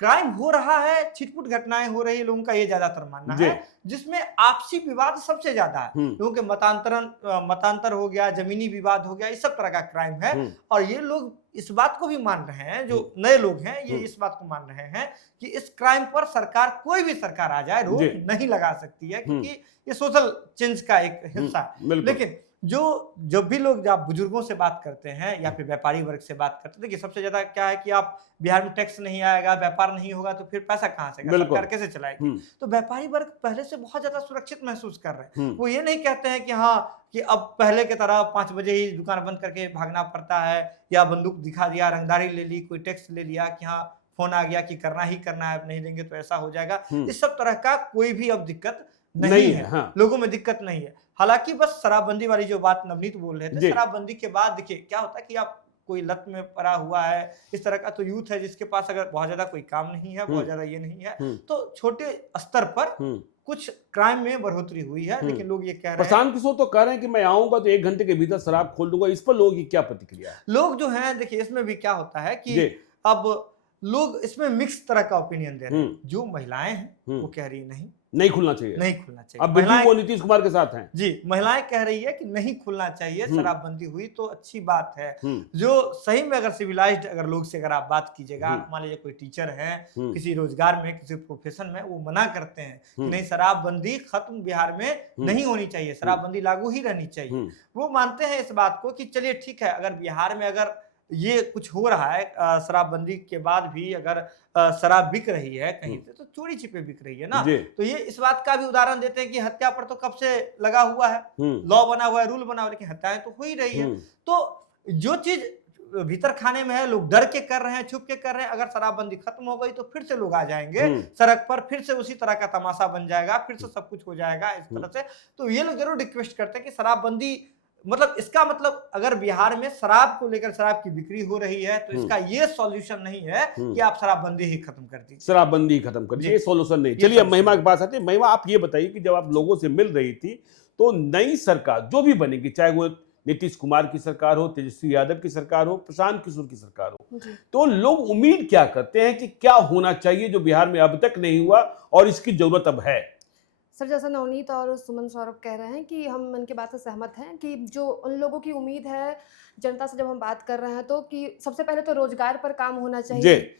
क्राइम हो रहा है, छिटपुट घटनाएं हो रही है, लोगों का ये ज्यादातर मानना है, जिसमें आपसी विवाद सबसे ज्यादा है। लोगों के मतांतर हो गया, जमीनी विवाद हो गया, इस सब तरह का क्राइम है। और ये लोग इस बात को भी मान रहे हैं, जो नए लोग हैं ये इस बात को मान रहे हैं कि इस क्राइम पर सरकार, कोई भी सरकार आ जाए, रोक नहीं लगा सकती है, क्योंकि ये सोशल चेंज का एक हिस्सा है। लेकिन जब भी लोग जब बुजुर्गों से बात करते हैं या फिर व्यापारी वर्ग से बात करते हैं, देखिए सबसे ज्यादा क्या है कि आप बिहार में टैक्स नहीं आएगा, व्यापार नहीं होगा, तो फिर पैसा कहाँ से आएगा, सरकार कैसे चलाएगी? तो व्यापारी वर्ग पहले से बहुत ज्यादा सुरक्षित महसूस कर रहे हैं। वो ये नहीं कहते हैं कि हाँ कि अब पहले की तरह 5 बजे ही दुकान बंद करके भागना पड़ता है, या बंदूक दिखा दिया, रंगदारी ले ली, कोई टैक्स ले लिया कि हाँ फोन आ गया कि करना ही करना है, अब नहीं देंगे तो ऐसा हो जाएगा। इस सब तरह का कोई भी अब दिक्कत नहीं है। हाँ। लोगों में दिक्कत नहीं है। हालांकि बस शराबबंदी वाली जो बात नवनीत बोल रहे थे, शराबबंदी के बाद देखिए क्या होता है कि आप कोई लत में पड़ा हुआ है, इस तरह का, तो यूथ है जिसके पास अगर बहुत ज्यादा कोई काम नहीं है, बहुत ज्यादा ये नहीं है, तो छोटे स्तर पर कुछ क्राइम में बढ़ोतरी हुई है। लेकिन लोग ये कह रहे हैं, प्रशांत किशोर तो कह रहे हैं कि मैं आऊंगा तो 1 घंटे के भीतर शराब खोल दूंगा, इस पर लोगों की क्या प्रतिक्रिया है? लोग जो है देखिए इसमें भी क्या होता है कि अब लोग इसमें मिक्स तरह का ओपिनियन दे रहे हैं। जो महिलाएं हैं वो कह रही नहीं खुलना चाहिए, नहीं खुलना चाहिए। अब वो नीतीश कुमार के साथ हैं। जी, महिलाएं कह रही है कि नहीं खुलना चाहिए, शराबबंदी हुई तो अच्छी बात है। जो सही में अगर सिविलाइज्ड अगर लोग से अगर आप बात कीजिएगा, मान लीजिए कोई टीचर है, किसी रोजगार में, किसी प्रोफेशन में, वो मना करते हैं कि नहीं शराबबंदी खत्म बिहार में नहीं होनी चाहिए, शराबबंदी लागू ही रहनी चाहिए। वो मानते हैं इस बात को कि चलिए ठीक है, अगर बिहार में अगर ये कुछ हो रहा है, शराबबंदी के बाद भी अगर शराब बिक रही है कहीं से, तो चोरी छिपे बिक रही है ना। तो ये इस बात का भी उदाहरण देते हैं कि हत्या पर तो कब से लगा हुआ है, लॉ बना हुआ है, रूल बना हुआ है, लेकिन हत्याएं तो हो ही रही है। तो जो चीज भीतर खाने में है, लोग डर के कर रहे हैं, छुप के कर रहे हैं, अगर शराबबंदी खत्म हो गई तो फिर से लोग आ जाएंगे सड़क पर, फिर से उसी तरह का तमाशा बन जाएगा, फिर से सब कुछ हो जाएगा इस तरह से। तो ये लोग जरूर रिक्वेस्ट करते हैं कि शराबबंदी, मतलब इसका मतलब अगर बिहार में शराब को लेकर, शराब की बिक्री हो रही है, तो इसका ये सॉल्यूशन नहीं है कि आप शराबबंदी ही खत्म कर दीजिए, शराबबंदी खत्म कर दीजिए, ये सॉल्यूशन नहीं। चलिए अब महिमा के पास आते हैं। महिमा, आप ये बताइए कि जब आप लोगों से मिल रही थी, तो नई सरकार जो भी बनेगी, चाहे वो नीतीश कुमार की सरकार हो, तेजस्वी यादव की सरकार हो, प्रशांत किशोर की सरकार हो, तो लोग उम्मीद क्या करते हैं कि क्या होना चाहिए जो बिहार में अब तक नहीं हुआ और इसकी जरूरत अब है? सर, जैसा नवनीत और सुमन सौरभ कह रहे हैं कि हम उनकी बात से सहमत हैं कि जो उन लोगों की उम्मीद है जनता से, जब हम बात कर रहे हैं तो कि सबसे पहले तो रोजगार पर काम होना चाहिए।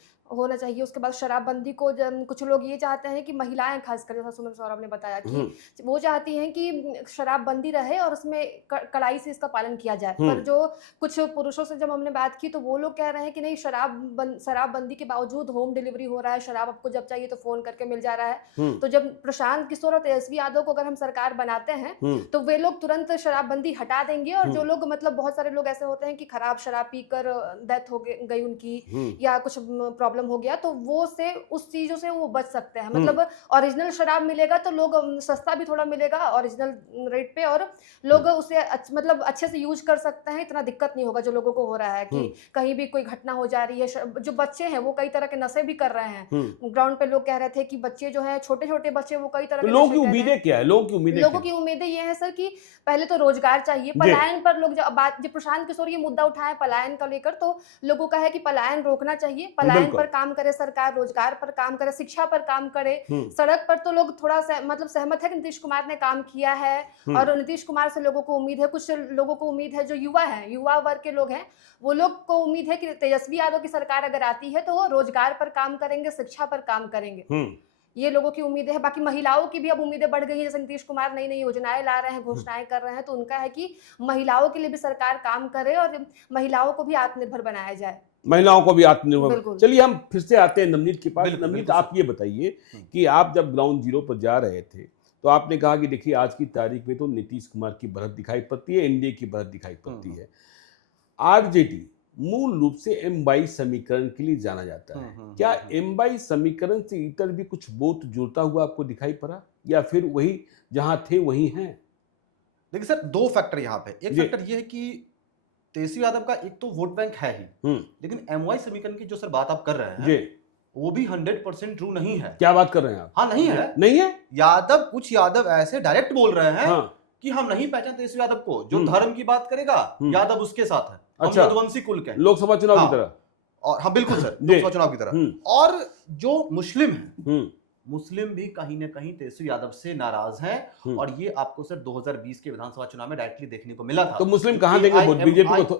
उसके बाद शराबबंदी को कुछ लोग ये चाहते हैं कि महिलाएं, खासकर जैसा सुमन सौरभ ने बताया कि वो चाहती हैं कि शराबबंदी रहे और उसमें कड़ाई से इसका पालन किया जाए। पर जो कुछ पुरुषों से जब हमने बात की, तो वो लोग कह रहे हैं कि नहीं, शराबबंदी के बावजूद होम डिलीवरी हो रहा है, शराब आपको जब चाहिए तो फोन करके मिल जा रहा है। तो जब प्रशांत किशोर और तेजस्वी यादव को अगर हम सरकार बनाते हैं, तो वे लोग तुरंत शराबबंदी हटा देंगे। और जो लोग, मतलब बहुत सारे लोग ऐसे होते हैं कि खराब शराब पीकर डेथ हो गई उनकी, या कुछ प्रॉब्लम हो गया तो वो से उस चीजों से वो बच सकते हैं। मतलब ओरिजिनल शराब मिलेगा तो लोग सस्ता भी थोड़ा मिलेगा ओरिजिनल रेट पे, और लोग उसे मतलब अच्छे से यूज कर सकते हैं, इतना दिक्कत नहीं होगा जो लोगों को हो रहा है कि कहीं भी कोई घटना हो जा रही है। जो बच्चे हैं वो कई तरह के नशे भी कर रहे हैं। ग्राउंड पे लोग कह रहे थे कि बच्चे जो है छोटे छोटे बच्चे वो कई तरह के लोगों की उम्मीदें क्या है? लोगों की उम्मीदें ये है सर कि पहले तो रोजगार चाहिए, पलायन पर लोग जब प्रशांत किशोर ये मुद्दा उठाए पलायन का लेकर, तो लोगों का है कि पलायन रोकना चाहिए, पलायन पर काम करे सरकार, रोजगार पर काम करे, शिक्षा पर काम करे। सड़क पर तो लोग थोड़ा मतलब सहमत है कि नीतीश कुमार ने काम किया है और नीतीश कुमार से लोगों को उम्मीद है, कुछ लोगों को उम्मीद है जो युवा है, युवा वर्ग के लोग हैं, वो लोग को उम्मीद है कि तेजस्वी यादव की सरकार अगर आती है तो वो रोजगार पर काम करेंगे, शिक्षा पर काम करेंगे। ये लोगों की उम्मीदें हैं। बाकी महिलाओं की भी अब उम्मीदें बढ़ गई हैं, जैसे नीतीश कुमार नई नई योजनाएं ला रहे हैं, घोषणाएं कर रहे हैं, तो उनका है कि महिलाओं के लिए भी सरकार काम करे और महिलाओं को भी आत्मनिर्भर बनाया जाए। महिलाओं को भी आत्मनिर्भर। चलिए हम फिर से आते हैं नवनीत के पास। नवनीत, आप ये बताइए कि आप जब ग्राउंड जीरो पर जा रहे थे तो आपने कहा कि देखिए आज की तारीख में तो नीतीश कुमार की बढ़त दिखाई पड़ती है, एनडीए की बढ़त दिखाई पड़ती है। आरजेडी मूल रूप से M22 समीकरण के लिए जाना जाता है। क्या M22 समीकरण से इतर भी कुछ वोट जुड़ता हुआ आपको दिखाई पड़ा, या फिर वही जहां थे वही हैं? देखिए सर, दो फैक्टर यहाँ पे। एक फैक्टर ये है कि तेजस्वी यादव का एक तो वोट बैंक है ही, लेकिन M22 समीकरण की जो सर बात आप कर रहे हैं वो भी 100% ट्रू नहीं है। क्या बात कर रहे हैं आप? हाँ, नहीं है, नहीं है। कुछ यादव ऐसे डायरेक्ट बोल रहे हैं कि हम नहीं पहचानते तेजस्वी यादव को, जो धर्म की बात करेगा यादव उसके साथ है। अच्छा, यदुवंशी कुल के लोकसभा चुनाव की तरह। और हाँ बिल्कुल सर, लोकसभा चुनाव की तरह। और जो मुस्लिम है, मुस्लिम भी कहीं ना कहीं तेजस्वी यादव से नाराज हैं, और ये आपको सर 2020 के विधानसभा चुनाव में डायरेक्टली देखने को मिला था। तो मुस्लिम कहां देंगे वोट? बीजेपी को तो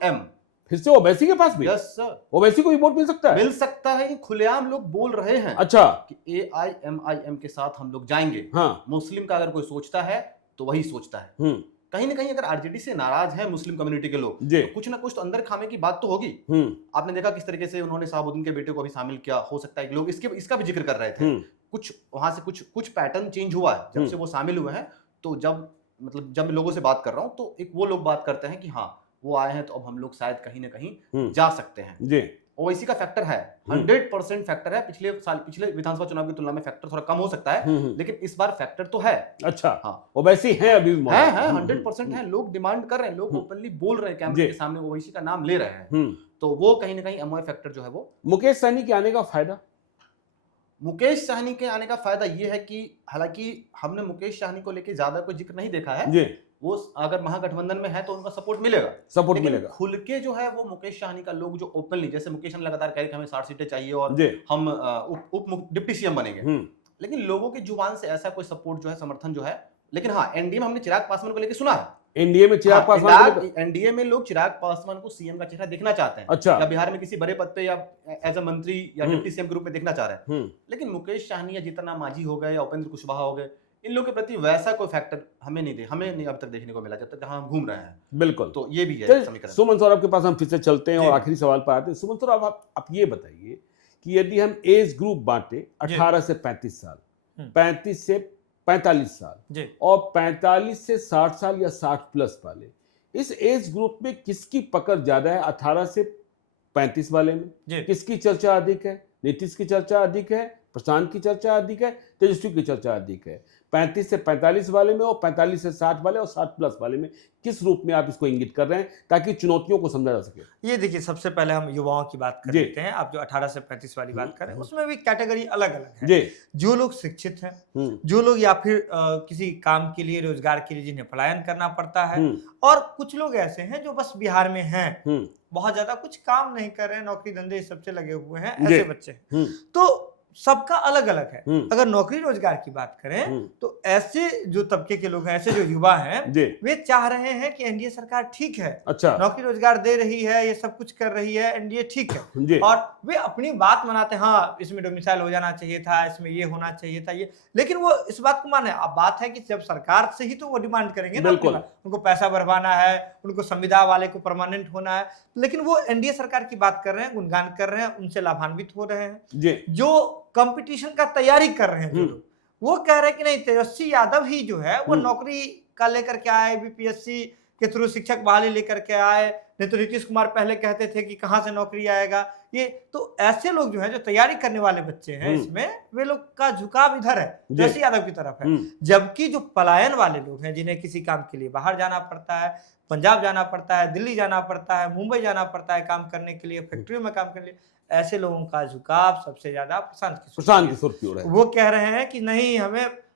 फिर से ओवैसी के पास भी? यस सर, ओवैसी को भी वोट मिल सकता है। मिल सकता है, ये खुलेआम लोग बोल रहे हैं। अच्छा, कि AIMIM के साथ हम लोग जाएंगे। हाँ। मुस्लिम का अगर कोई सोचता है तो वही सोचता है। कहीं ना कहीं अगर आरजेडी से नाराज है मुस्लिम कम्युनिटी के लोग, तो कुछ ना कुछ तो अंदर खामे की बात तो होगी। आपने देखा किस तरीके से उन्होंने शहाबुद्दीन के बेटे को भी शामिल किया। हो सकता है कि लोग इसका भी जिक्र कर रहे थे। कुछ वहां से कुछ पैटर्न चेंज हुआ है जब से वो शामिल हुए हैं। तो जब लोगों से बात कर रहा हूं तो एक वो लोग बात करते हैं कि हाँ वो आए हैं तो अब हम लोग शायद कहीं ना कहीं जा सकते हैं। ओवैसी का फैक्टर है, 100% फैक्टर है। पिछले विधानसभा चुनाव की तुलना में फैक्टर थोड़ा कम हो सकता है, लेकिन इस बार फैक्टर तो है। अच्छा, हाँ, ओवैसी है अभी भी है 100% है। लोग डिमांड कर रहे हैं, लोग ओपनली बोल रहे हैं, कैमरे के सामने ओवैसी का नाम ले रहे हैं। तो वो कहीं ना कहीं एमओए फैक्टर जो है वो। मुकेश सहनी के आने का फायदा? मुकेश सहनी के आने का फायदा ये है कि हालांकि हमने मुकेश सहनी को लेकर ज्यादा कोई जिक्र नहीं देखा है। वो अगर महागठबंधन में है तो उनका सपोर्ट मिलेगा। खुल के जो है वो मुकेश सहनी का लोग जो ओपनली, जैसे मुकेश सहनी लगातार कह रहे कि हमें 60 सीटें चाहिए और हम उप डिप्टी सीएम बनेंगे, लेकिन लोगों की जुबान से ऐसा कोई सपोर्ट जो है, समर्थन जो है। लेकिन हाँ, एनडीए में हमने चिराग पासवान को लेकर सुना है। एनडीए में चिराग पासवान, एनडीए में लोग चिराग पासवान को सीएम का चेहरा देखना चाहते हैं। अच्छा, या बिहार में किसी बड़े पद पे या एज अ मंत्री या डिप्टी सीएम के रूप में देखना चाह रहे हैं। लेकिन मुकेश सहनी या जीतन राम मांझी हो गए या उपेंद्र कुशवाहा हो गए, इन लोगों के प्रति वैसा कोई फैक्टर हमें नहीं अब तक देखने को मिला, जब तक जहां हम घूम रहे हैं। बिल्कुल, तो ये भी है समीकरण। सुमन सौरभ के पास हम फिर से चलते हैं और आखिरी सवाल पर आते हैं। सुमन सौरभ, आप ये बताइए कि यदि हम एज ग्रुप बांटे 18 से 35 साल, 35 से 45 साल और 45 से 60 साल या 60 प्लस वाले, इस एज ग्रुप में किसकी पकड़ ज्यादा है? 18 से 35 वाले में किसकी चर्चा अधिक है? नीतीश की चर्चा अधिक है, प्रशांत की चर्चा अधिक है, तेजस्वी की चर्चा अधिक है? 35 से 45 वाले में और 45 से 60 वाले और 60 प्लस वाले में किस रूप में आप इसको इंगित कर रहे हैं ताकि चुनौतियों को समझा जा सके? ये देखिए, सबसे पहले हम युवाओं की बात कर लेते हैं। आप जो 18 से 35 वाली बात कर रहे हैं उसमें भी कैटेगरी अलग अलग है। जो लोग शिक्षित हैं, जो लोग या फिर किसी काम के लिए, रोजगार के लिए जिन्हें पलायन करना पड़ता है, और कुछ लोग ऐसे हैं जो बस बिहार में हैं, बहुत ज्यादा कुछ काम नहीं कर रहे हैं, नौकरी धंधे सबसे लगे हुए हैं, ऐसे बच्चे। तो सबका अलग अलग है। अगर नौकरी रोजगार की बात करें तो ऐसे जो तबके के लोग हैं, ऐसे जो युवा हैं, वे चाह रहे हैं कि एनडीए सरकार ठीक है। अच्छा, नौकरी रोजगार दे रही है, ये सब कुछ कर रही है, एनडीए ठीक है, और वे अपनी बात मनाते हैं। हाँ, इसमें डोमिसाइल हो जाना चाहिए था, इसमें ये होना चाहिए था, ये, लेकिन वो इस बात को माने। अब बात है कि जब सरकार से ही तो वो डिमांड करेंगे ना, उनको पैसा बढ़वाना है, उनको संविदा वाले को परमानेंट होना है। लेकिन वो एनडीए सरकार की बात कर रहे हैं, गुणगान कर रहे हैं, उनसे लाभान्वित हो रहे हैं। जो कंपटीशन का तैयारी कर रहे हैं जो लोग, वो कह रहे हैं कि नहीं, तेजस्वी यादव ही जो है वो नौकरी का लेकर के आए, बीपीएससी के थ्रू शिक्षक बहाली लेकर के आए। नहीं तो नीतीश कुमार पहले कहते थे कि कहां से नौकरी आएगा। ये तो ऐसे लोग जो है, जो तैयारी करने वाले बच्चे हैं इसमें, वे लोग का झुकाव इधर है, तेजस्वी यादव की तरफ है। जबकि जो पलायन वाले लोग हैं, जिन्हें किसी काम के लिए बाहर जाना पड़ता है, पंजाब जाना पड़ता है, दिल्ली जाना पड़ता है, मुंबई जाना पड़ता है काम करने के लिए, फैक्ट्री में काम करने के लिए, ऐसे लोगों का झुकाव सबसे ज्यादा प्रशांत किशोर की ओर है। वो कह रहे हैं कि नहीं,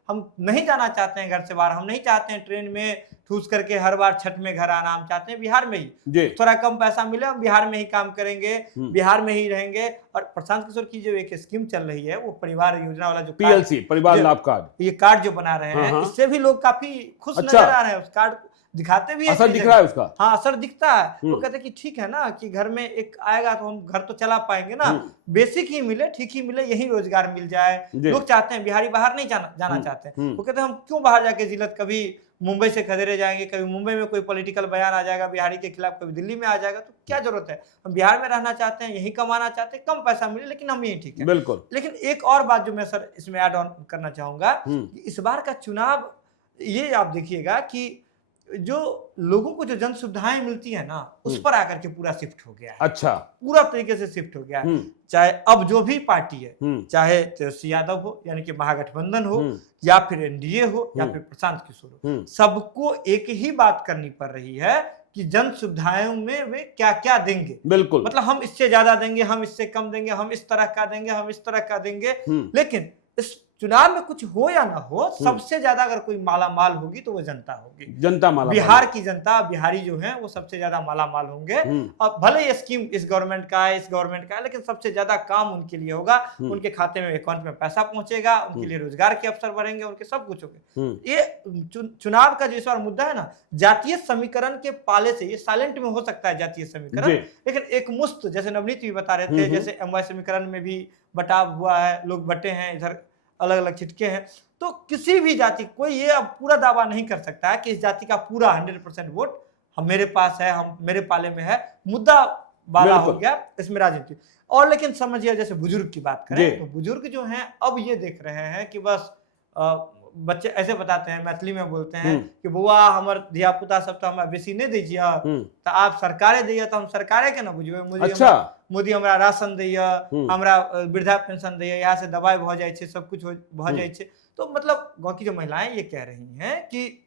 हम नहीं जाना चाहते हैं घर से बाहर, हम नहीं चाहते हैं ट्रेन में ठूस करके हर बार छठ में घर आना, हम चाहते हैं बिहार में ही थोड़ा कम पैसा मिले, हम बिहार में ही काम करेंगे, बिहार में ही रहेंगे। और प्रशांत किशोर की जो एक स्कीम चल रही है, वो परिवार योजना वाला जो PLC, परिवार लाभ कार्ड, ये कार्ड जो बना रहे हैं, इससे भी लोग काफी खुश नजर आ रहे हैं। उस कार्ड दिखाते भी असर दिख रहा है उसका, हाँ असर दिखता है। वो कहते हैं कि ठीक है ना, कि घर में एक आएगा तो हम घर तो चला पाएंगे ना, बेसिक ही मिले, ठीक ही मिले, यही रोजगार मिल जाए। लोग चाहते हैं, बिहारी बाहर नहीं जाना चाहते हैं। वो कहते हैं हम क्यों बाहर जाके जिलत, कभी मुंबई से खदेरे जाएंगे, कभी मुंबई में कोई पॉलिटिकल बयान आ जाएगा बिहारी के खिलाफ, कभी दिल्ली में आ जाएगा, तो क्या जरूरत है, हम बिहार में रहना चाहते हैं, यही कमाना चाहते हैं, कम पैसा मिले लेकिन हम यही ठीक है। बिल्कुल। लेकिन एक और बात जो मैं सर इसमें ऐड ऑन करना चाहूंगा, इस बार का चुनाव ये आप देखिएगा कि जो लोगों को जो जन सुविधाएं मिलती है ना, उस पर आकर के पूरा शिफ्ट हो गया है। अच्छा, पूरा तरीके से शिफ्ट हो गया है। चाहे अब जो भी पार्टी है, चाहे तेजस्वी यादव हो, यानी कि महागठबंधन हो, या फिर एनडीए हो, या फिर प्रशांत किशोर हो, सबको एक ही बात करनी पड़ रही है कि जन सुविधाओं में वे क्या क्या देंगे। बिल्कुल, मतलब हम इससे ज्यादा देंगे, हम इससे कम देंगे, हम इस तरह का देंगे, हम इस तरह का देंगे। लेकिन इस चुनाव में कुछ हो या ना हो, सबसे ज्यादा अगर कोई माला माल होगी तो वो जनता होगी, जनता माला, बिहार की जनता, बिहारी जो है वो सबसे ज्यादा माला माल होंगे। अब भले ये स्कीम इस गवर्नमेंट का है, इस गवर्नमेंट का है, लेकिन सबसे ज्यादा काम उनके लिए होगा, उनके खाते में, अकाउंट में पैसा पहुंचेगा, उनके लिए रोजगार के अवसर बढ़ेंगे, उनके सब कुछ होंगे। ये चुनाव का जो इस बार मुद्दा है ना, जातीय समीकरण के पाले से, ये साइलेंट में हो सकता है जातीय समीकरण, लेकिन एक मुश्त, जैसे नवनीत भी बता रहे थे, जैसे MY समीकरण में भी बटाव हुआ है, लोग बटे हैं, इधर अलग अलग छिटके हैं, तो किसी भी जाति, कोई ये अब पूरा दावा नहीं कर सकता है कि इस जाति का पूरा 100% वोट हम मेरे पास है, हम मेरे पाले में है। मुद्दा वाला हो गया इसमें राजनीति। और लेकिन समझिए, जैसे बुजुर्ग की बात करें, तो बुजुर्ग जो हैं अब ये देख रहे हैं कि बस बच्चे ऐसे बताते हैं, मैथिली में बोलते हैं कि बुआ हमर धिया पुता सब तो हमरा बेसी नहीं दीजिए, तो आप सरकारे दैया तो हम सरकारे के ना बुझबे। अच्छा, मोदी हमरा राशन दैया, हमरा वृद्धा पेंशन दैया, यहाँ से दवाई भ जाए छे, सब कुछ भ जाए छे। तो मतलब गांव की जो महिलाएं ये कह रही हैं कि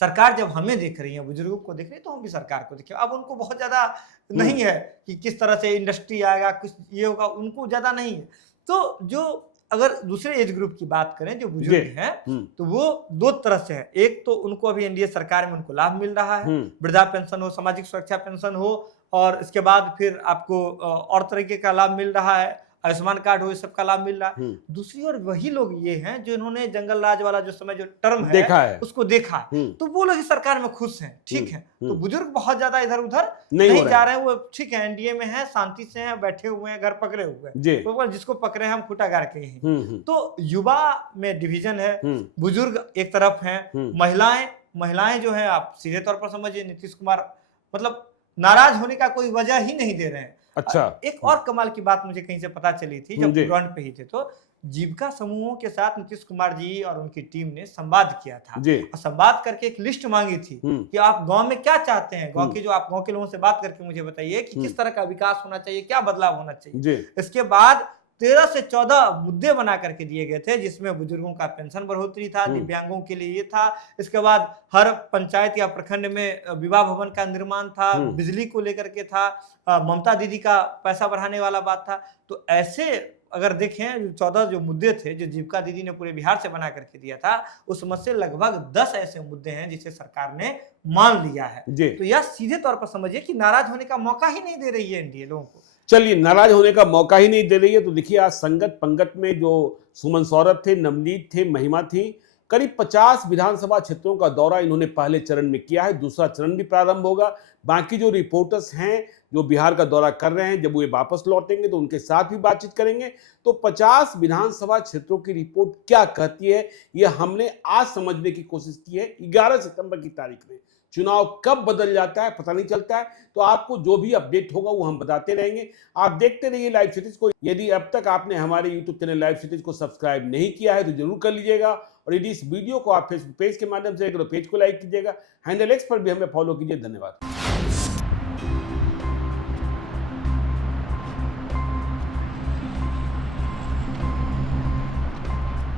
सरकार जब हमें देख रही है, बुजुर्गों को देख रही है, तो हम भी सरकार को देखें। अब उनको बहुत ज्यादा नहीं है कि किस तरह से इंडस्ट्री आएगा, कुछ ये होगा, उनको ज्यादा नहीं है। तो जो अगर दूसरे एज ग्रुप की बात करें, जो बुजुर्ग हैं, तो वो दो तरह से है। एक तो उनको अभी एनडीए सरकार में उनको लाभ मिल रहा है, वृद्धा पेंशन हो, सामाजिक सुरक्षा पेंशन हो, और इसके बाद फिर आपको और तरीके का लाभ मिल रहा है, आयुष्मान कार्ड हो, इस सब का लाभ मिल रहा है। दूसरी ओर वही लोग ये हैं जो इन्होंने जंगल राज वाला जो समय, जो टर्म है, देखा है, उसको देखा, तो वो लोग इस सरकार में खुश हैं, ठीक है। तो बुजुर्ग बहुत ज्यादा इधर उधर नहीं जा रहे हैं, वो ठीक है, एनडीए में है, शांति से हैं, बैठे हुए हैं, घर पकड़े हुए हैं, तो जिसको पकड़े हैं हम खूंटा गाड़ के ही। तो युवा में डिवीजन है, बुजुर्ग एक तरफ है, महिलाएं जो है, आप सीधे तौर पर समझिए, नीतीश कुमार मतलब नाराज होने का कोई वजह ही नहीं दे रहे हैं। अच्छा, एक और कमाल की बात मुझे कहीं से पता चली थी, जब ग्राउंड पे ही थे, तो जीविका समूहों के साथ नीतीश कुमार जी और उनकी टीम ने संवाद किया था, और संवाद करके एक लिस्ट मांगी थी कि आप गांव में क्या चाहते हैं, गांव के जो आप गांव के लोगों से बात करके मुझे बताइए कि किस तरह का विकास होना चाहिए, क्या बदलाव होना चाहिए। इसके बाद 13 से 14 मुद्दे बना करके दिए गए थे, जिसमें बुजुर्गों का पेंशन बढ़ोतरी था, दिव्यांगों के लिए ये था, इसके बाद हर पंचायत या प्रखंड में विवाह भवन का निर्माण था, बिजली को लेकर के था, ममता दीदी का पैसा बढ़ाने वाला बात था। तो ऐसे अगर देखें 14 जो मुद्दे थे, जो जीविका दीदी ने पूरे बिहार से बना करके दिया था, उसमें से लगभग 10 ऐसे मुद्दे हैं जिसे सरकार ने मान लिया है। तो यह सीधे तौर पर समझिए कि नाराज होने का मौका ही नहीं दे रही है एनडीए लोगों को। चलिए, नाराज होने का मौका ही नहीं दे रही है, तो देखिए आज संगत पंगत में जो सुमन सौरभ थे, नवनीत थे, महिमा थी, करीब 50 विधानसभा क्षेत्रों का दौरा इन्होंने पहले चरण में किया है, दूसरा चरण भी प्रारंभ होगा। बाकी जो रिपोर्टर्स हैं जो बिहार का दौरा कर रहे हैं, जब वे वापस लौटेंगे तो उनके साथ भी बातचीत करेंगे। तो 50 विधानसभा क्षेत्रों की रिपोर्ट क्या कहती है, यह हमने आज समझने की कोशिश की है। 11 सितंबर की तारीख में चुनाव कब बदल जाता है पता नहीं चलता है, तो आपको जो भी अपडेट होगा वो हम बताते रहेंगे। आप देखते रहिए लाइव सिटीज को। यदि अब तक आपने हमारे यूट्यूब चैनल लाइव सिटीज को सब्सक्राइब नहीं किया है तो जरूर कर लीजिएगा, और यदि इस वीडियो को आप फेसबुक पेज के माध्यम से पेज को लाइक कीजिएगा, हैंडल एक्स पर भी हमें फॉलो कीजिए। धन्यवाद।